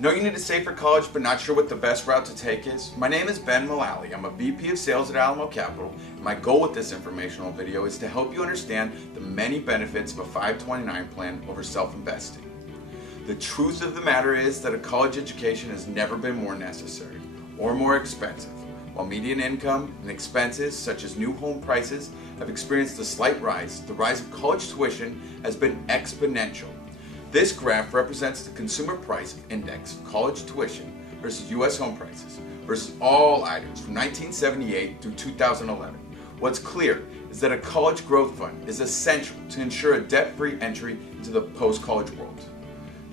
Know you need to save for college but not sure what the best route to take is? My name is Ben Mullally. I'm a VP of Sales at Alamo Capital, and my goal with this informational video is to help you understand the many benefits of a 529 plan over self-investing. The truth of the matter is that a college education has never been more necessary or more expensive. While median income and expenses such as new home prices have experienced a slight rise, the rise of college tuition has been exponential. This graph represents the consumer price index of college tuition versus U.S. home prices versus all items from 1978 through 2011. What's clear is that a college growth fund is essential to ensure a debt-free entry into the post-college world.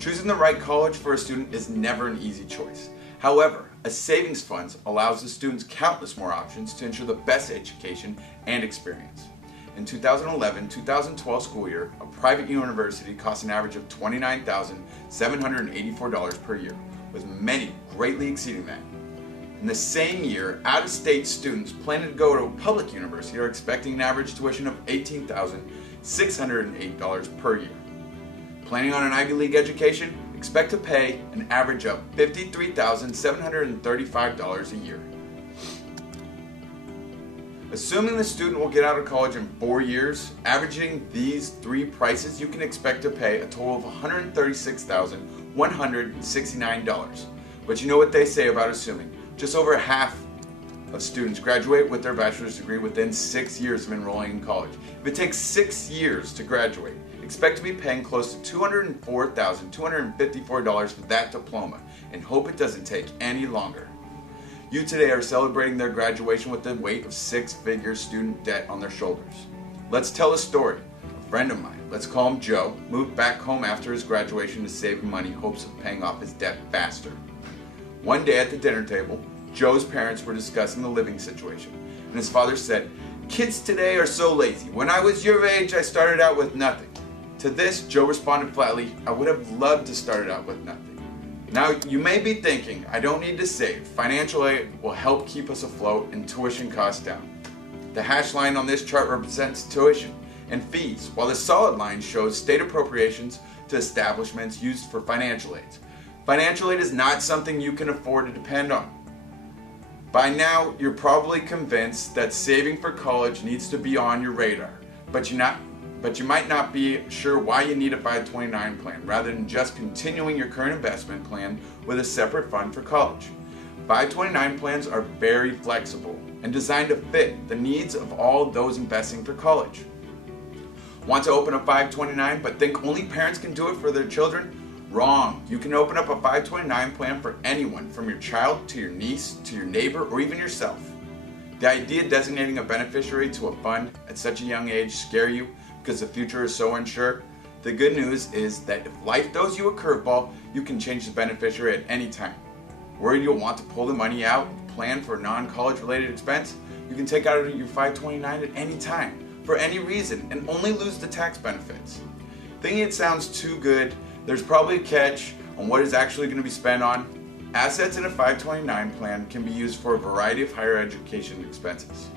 Choosing the right college for a student is never an easy choice. However, a savings fund allows the students countless more options to ensure the best education and experience. In 2011-2012 school year, a private university cost an average of $29,784 per year, with many greatly exceeding that. In the same year, out-of-state students planning to go to a public university are expecting an average tuition of $18,608 per year. Planning on an Ivy League education? Expect to pay an average of $53,735 a year. Assuming the student will get out of college in 4 years, averaging these three prices, you can expect to pay a total of $136,169. But you know what they say about assuming? Just over half of students graduate with their bachelor's degree within 6 years of enrolling in college. If it takes 6 years to graduate, expect to be paying close to $204,254 for that diploma, and hope it doesn't take any longer. You today are celebrating their graduation with the weight of six-figure student debt on their shoulders. Let's tell a story. A friend of mine, let's call him Joe, moved back home after his graduation to save money in hopes of paying off his debt faster. One day at the dinner table, Joe's parents were discussing the living situation, and his father said, "Kids today are so lazy. When I was your age, I started out with nothing." To this, Joe responded flatly, "I would have loved to start out with nothing." Now, you may be thinking, I don't need to save. Financial aid will help keep us afloat and tuition costs down. The hash line on this chart represents tuition and fees, while the solid line shows state appropriations to establishments used for financial aid. Financial aid is not something you can afford to depend on. By now, you're probably convinced that saving for college needs to be on your radar, but you might not be sure why you need a 529 plan rather than just continuing your current investment plan with a separate fund for college. 529 plans are very flexible and designed to fit the needs of all those investing for college. Want to open a 529 but think only parents can do it for their children? Wrong. You can open up a 529 plan for anyone, from your child to your niece to your neighbor or even yourself. The idea of designating a beneficiary to a fund at such a young age scare you because the future is so unsure? The good news is that if life throws you a curveball, you can change the beneficiary at any time. Worried you'll want to pull the money out, plan for a non-college related expense? You can take out your 529 at any time, for any reason, and only lose the tax benefits. Thinking it sounds too good, there's probably a catch on what is actually going to be spent on. Assets in a 529 plan can be used for a variety of higher education expenses.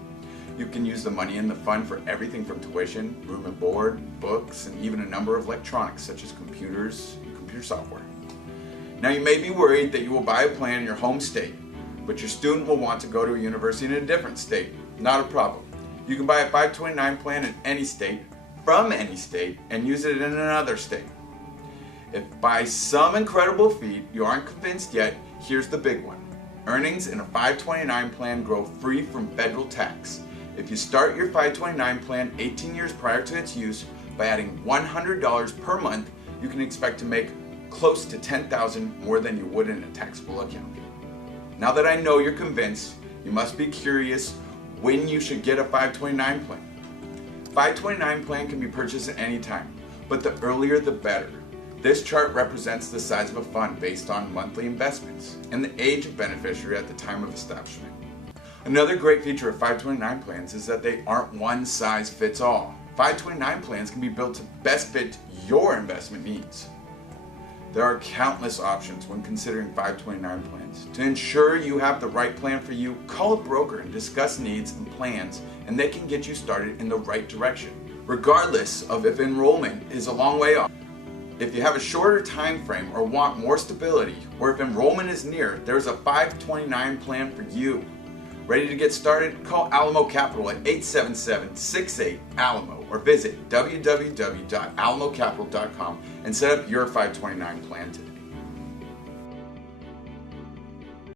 You can use the money in the fund for everything from tuition, room and board, books, and even a number of electronics such as computers and computer software. Now, you may be worried that you will buy a plan in your home state, but your student will want to go to a university in a different state. Not a problem. You can buy a 529 plan in any state, from any state, and use it in another state. If by some incredible feat you aren't convinced yet, here's the big one. Earnings in a 529 plan grow free from federal tax. If you start your 529 plan 18 years prior to its use, by adding $100 per month, you can expect to make close to $10,000 more than you would in a taxable account. Now that I know you're convinced, you must be curious when you should get a 529 plan. 529 plan can be purchased at any time, but the earlier the better. This chart represents the size of a fund based on monthly investments and the age of beneficiary at the time of establishment. Another great feature of 529 plans is that they aren't one size fits all. 529 plans can be built to best fit your investment needs. There are countless options when considering 529 plans. To ensure you have the right plan for you, call a broker and discuss needs and plans, and they can get you started in the right direction, regardless of if enrollment is a long way off. If you have a shorter time frame or want more stability, or if enrollment is near, there's a 529 plan for you. Ready to get started? Call Alamo Capital at 877-68-ALAMO or visit www.alamocapital.com and set up your 529 plan today.